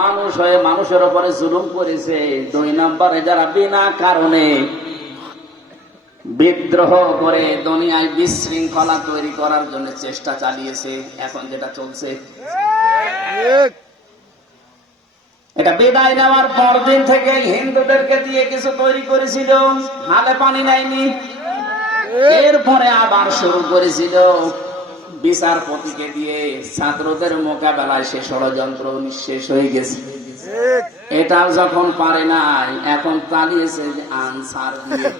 মানুষ হয়ে মানুষের উপরে জুলুম করেছে, 2 নম্বরে যারা বিনা কারণে বিদ্রোহ করে দুনিয়ায় বিশৃঙ্খলা তৈরি করার জন্য চেষ্টা চালিয়েছে, এখন যেটা চলছে, এটা বিদায় নেওয়ার পরদিন থেকে হিন্দুদেরকে দিয়ে কিছু তৈরি করেছিল, হাতে পানি নেয়নি। এরপরে আবার শুরু করেছিল বিচারপতিকে দিয়ে, ছাত্রদের মোকাবেলায় সে ষড়যন্ত্র নিঃশেষ হয়ে গেছে। এটাও যখন পারে নাই, এখন চালিয়েছে যে আনসার দিয়ে।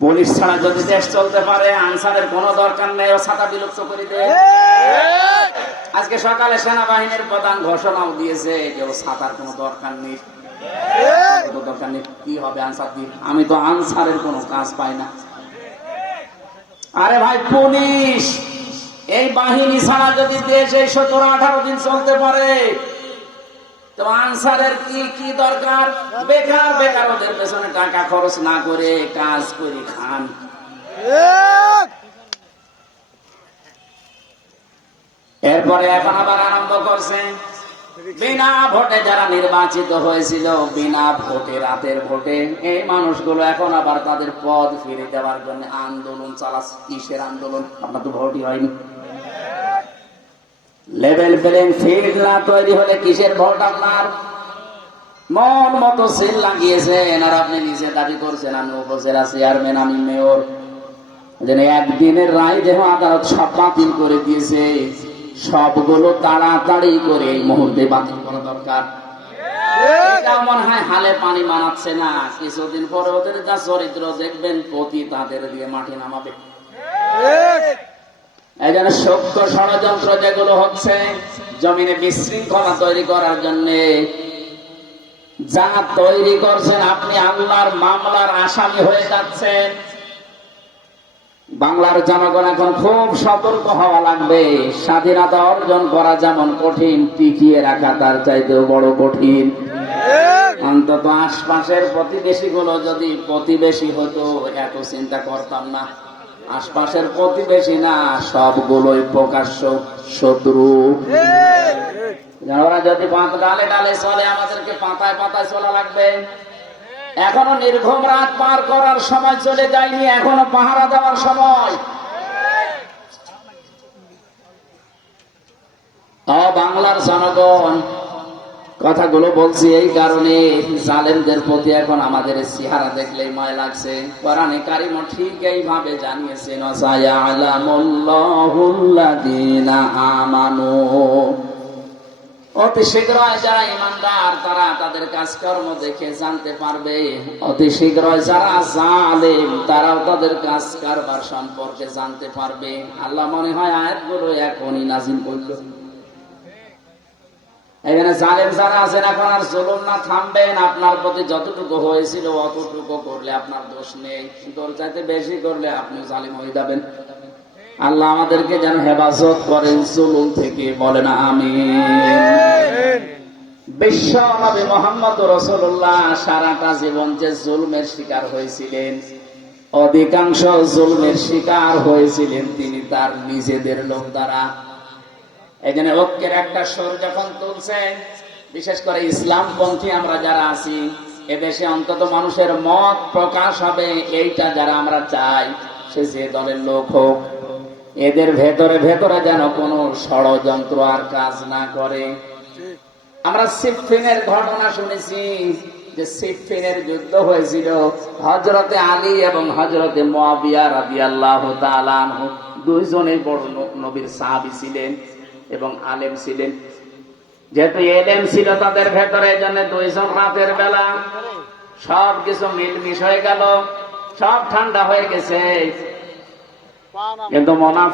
পুলিশ ছাড়া যদি দেশ চলতে পারে, আনসারের কোনো দরকার নেই, ও ছাতা বিলুপ্ত করে দেয়। আজকে সকালে সেনাবাহিনীর প্রধান ঘোষণাও দিয়েছে যে ও ছাতার কোনো দরকার নেই। দরকার নেই, কি হবে আনসার দিয়ে? আমি তো আনসারের কোনো কাজ পাই না। আরে ভাই, পুলিশ এই বাহিনী ছাড়া যদি দেশে 17-18 দিন চলতে পারে, তো আনসারের কি দরকার? বেকার বেকার ওদের পেছনে টাকা খরচ না করে কাজ করে খান। এরপরে এখন আবার আরম্ভ করছেন, বিনা ভোটে যারা নির্বাচিত হয়েছিল, বিনা ভোটে, রাতের ভোটে, এই মানুষগুলো এখন আবার তাদের পদ ফিরে দেওয়ার জন্য আন্দোলন চালাচ্ছে। কিসের আন্দোলন? আপনার তো ভোটই হয়নি। লেভেল প্লেইং ফিল্ড না তৈরি হলে কিসের ভোট? আপনার মন মতো সেল লাগিয়েছেন, আর আপনি নিজে দাবি করছেন আমি উপজেলা চেয়ারম্যান, আমি মেয়র। একদিনের রায় যেন আদালত সব বাতিল করে দিয়েছে, সবগুলো তাড়াতাড়ি করে এই মুহূর্তে বাতিল করা দরকার। এটা মনে হয় হালে পানি মানাচ্ছে না, কিছুদিন পরে ওদের যা চরিত্র দেখবেন, প্রতি তাদের দিয়ে মাটি নামাবে। এই জন্য সত্য ষড়যন্ত্র যেগুলো হচ্ছে জমিনে বিশৃঙ্খলা তৈরি করার জন্য, যা তৈরি করছেন, আপনি আল্লাহর মামলার আসামি হয়ে যাচ্ছেন। বাংলার জনগণ এখন খুব সতর্ক হওয়া লাগবে। স্বাধীনতা অর্জন করা যেমন কঠিন, টিকিয়ে রাখা তার চাইতেও বড় কঠিন। অন্তত আশপাশের প্রতিবেশী গুলো যদি প্রতিবেশী হতো, এত চিন্তা করতাম না। আশপাশের প্রতিবেশী না, সবগুলোই প্রকাশ্য শত্রু। ওরা যদি ডালে ডালে চলে, আমাদেরকে পাতায় পাতায় চলা লাগবে। এখনো নির্ঘুম রাত পার করার সময় চলে যায়নি, এখনো পাহারা দেওয়ার সময়। বাংলার জনগণ, কথাগুলো বলছি এই কারণে, জালেমদের প্রতি এখন আমাদের চেহারা দেখলেই মায় লাগছে। কোরআনে কারিম ঠিক এইভাবে জানিয়েছেন, সায়ালামুল্লাহুল্লাযীনা আমানু, অতি শীঘ্রই যারা ইমানদার তারা তাদের কাজকর্ম দেখে জানতে পারবে। অতি শীঘ্রই যারা জালেম তারাও তাদের কাজ কারবার সম্পর্কে জানতে পারবে। আল্লাহ মনে হয় আয়াতগুলো এখনই নাযিল করল। এখানে জালেম যারা আছেন, এখন আর জুলুম না থামবেন। আপনার প্রতি যতটুকু হয়েছিল অতটুকু করলে আপনার দোষ নেই, কিন্তু ওর চাইতে বেশি করলে আপনি জালিম হয়ে যাবেন। আল্লাহ আমাদেরকে যেন হেফাজত করেন জুলুম থেকে, বলেন আমিন। বিশ্ব নবী মুহাম্মদ রাসূলুল্লাহ সারাটা জীবন যে জুলমের শিকার হয়েছিলেন, অধিকাংশ জুলমের শিকার হয়েছিলেন তিনি তার নিজেদের লোক দ্বারা। এখানে ঐক্যের একটা সুর যখন তুলছেন, বিশেষ করে ইসলামপন্থী আমরা যারা আছি, এদেশে অন্তত মানুষের মত প্রকাশ হবে, এইটা যারা আমরা চাই, সে যে দলের লোক হোক, এদের ভেতরে ভেতরে যেন কোনো ষড়যন্ত্র আর কাজ না করে। আমরা সিফফিনের ঘটনা শুনেছি, যে সিফফিনের যুদ্ধ হয়েছিল, হযরতে আলী এবং হযরতে মুয়াবিয়া রাদিয়াল্লাহু তাআলা আনহু দুইজনেই বড় নবীর সাহাবী ছিলেন এবং আলেম ছিলেন। যেহেতু এলেম ছিল তাদের ভেতরে, জন্য দুইজন রাতের বেলা সবকিছু মিলমিশ হয়ে গেল, সব ঠান্ডা হয়ে গেছে। কিন্তু মুনাফিক